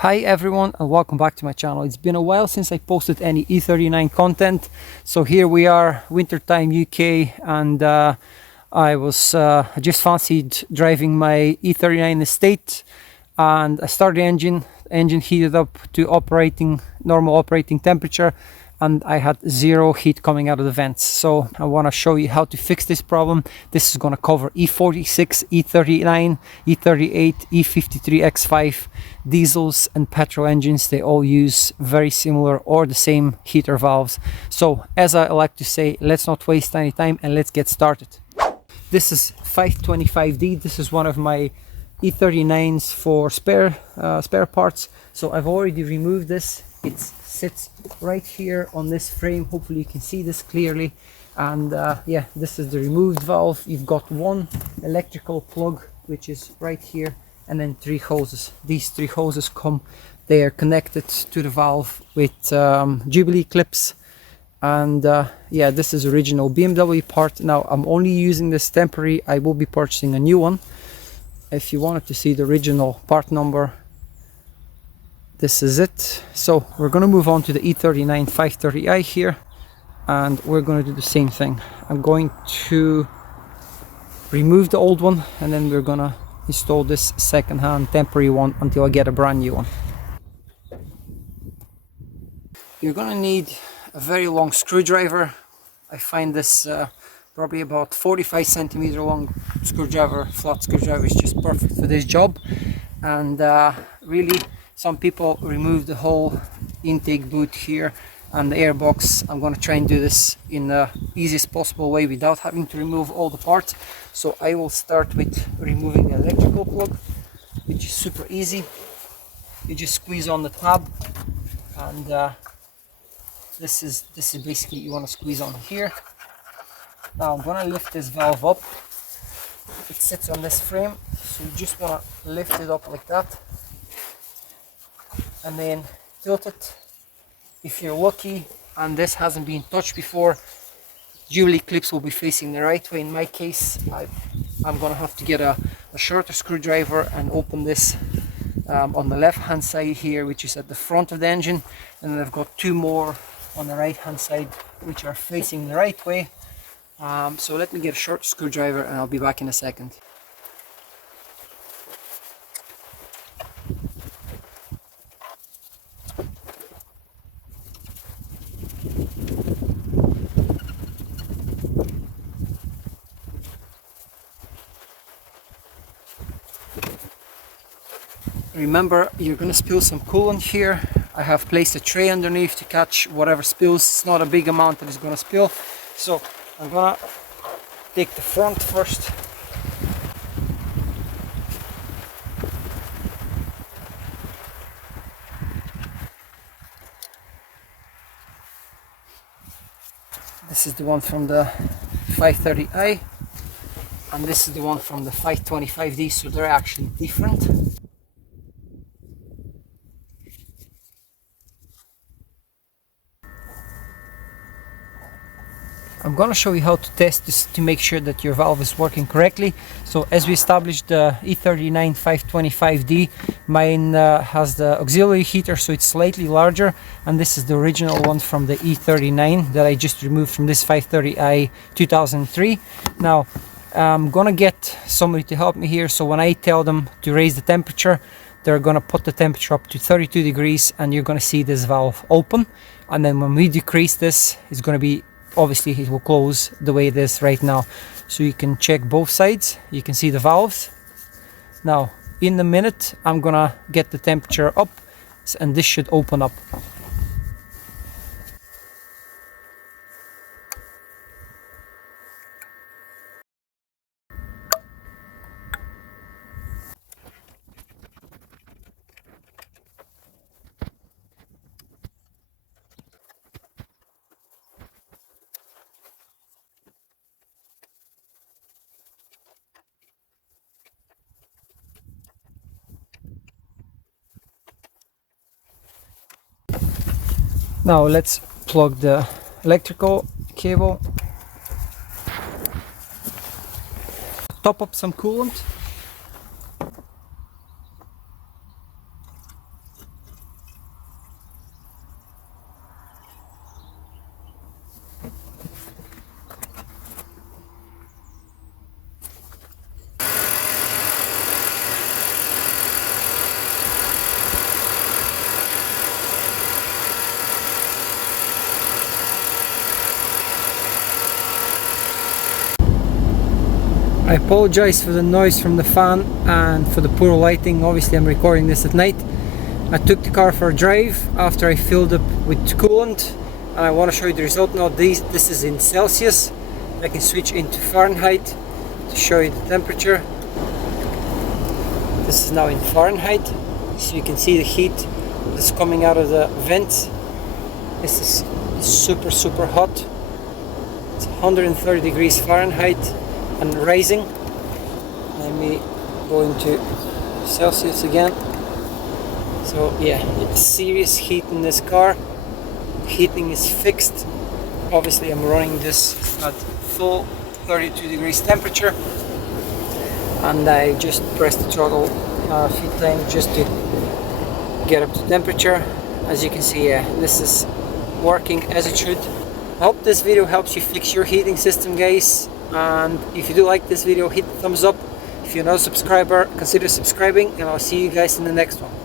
Hi everyone and welcome back to my channel. It's been a while since I posted any E39 content, so here we are, wintertime UK, and I just fancied driving my E39 estate, and I started the engine heated up to normal operating temperature, and I had zero heat coming out of the vents. So I want to show you how to fix this problem. This is going to cover E46, E39, E38, E53, X5, diesels and petrol engines. They all use very similar or the same heater valves. So as I like to say, let's not waste any time and let's get started. This is 525D. This is one of my E39s for spare parts. So I've already removed this. It sits right here on this frame. Hopefully you can see this clearly. And yeah, this is the removed valve. You've got one electrical plug which is right here, and then three hoses. These three hoses they are connected to the valve with Jubilee clips. And yeah, this is original BMW part. Now I'm only using this temporary. I will be purchasing a new one. If you wanted to see the original part number, this is it. So we're going to move on to the E39 530i here, and we're going to do the same thing. I'm going to remove the old one, and then we're going to install this second-hand temporary one until I get a brand new one. You're going to need a very long screwdriver. I find this probably about 45 centimeter long screwdriver, flat screwdriver, is just perfect for this job. And really, some people remove the whole intake boot here and the airbox. I'm going to try and do this in the easiest possible way without having to remove all the parts. So I will start with removing the electrical plug, which is super easy. You just squeeze on the tab, and this is basically, you want to squeeze on here. Now I'm going to lift this valve up. It sits on this frame, so you just want to lift it up like that, and then tilt it. If you're lucky and this hasn't been touched before, Jubilee clips will be facing the right way. In my case, I'm gonna have to get a shorter screwdriver and open this on the left hand side here, which is at the front of the engine, and then I've got two more on the right hand side which are facing the right way. So let me get a short screwdriver and I'll be back in a second. Remember, you're going to spill some coolant here. I have placed a tray underneath to catch whatever spills. It's not a big amount that is going to spill. So I'm going to take the front first. This is the one from the 530i, and this is the one from the 525D, so they're actually different. I'm going to show you how to test this to make sure that your valve is working correctly. So as we established, the E39 525D, mine has the auxiliary heater, so it's slightly larger, and this is the original one from the E39 that I just removed from this 530i 2003. Now I'm going to get somebody to help me here, so when I tell them to raise the temperature, they're going to put the temperature up to 32 degrees, and you're going to see this valve open. And then when we decrease this, it's going to be, obviously it will close the way it is right now. So you can check both sides, you can see the valves. Now in a minute I'm gonna get the temperature up, and this should open up. Now let's plug the electrical cable, top up some coolant, I apologize for the noise from the fan and for the poor lighting. Obviously I'm recording this at night. I took the car for a drive after I filled up with coolant, and I want to show you the result now. This is in Celsius. I can switch into Fahrenheit to show you the temperature. This is now in Fahrenheit, so you can see the heat that's coming out of the vents. This is super hot. It's 130 degrees Fahrenheit and rising. Let me go into Celsius again. So yeah, it's serious heat in this car. Heating is fixed. Obviously I'm running this at full 32 degrees temperature, and I just pressed the throttle a few times just to get up to temperature. As you can see, yeah, this is working as it should. I hope this video helps you fix your heating system, guys, and if you do like this video, hit the thumbs up. If you're not a subscriber, consider subscribing, and I'll see you guys in the next one.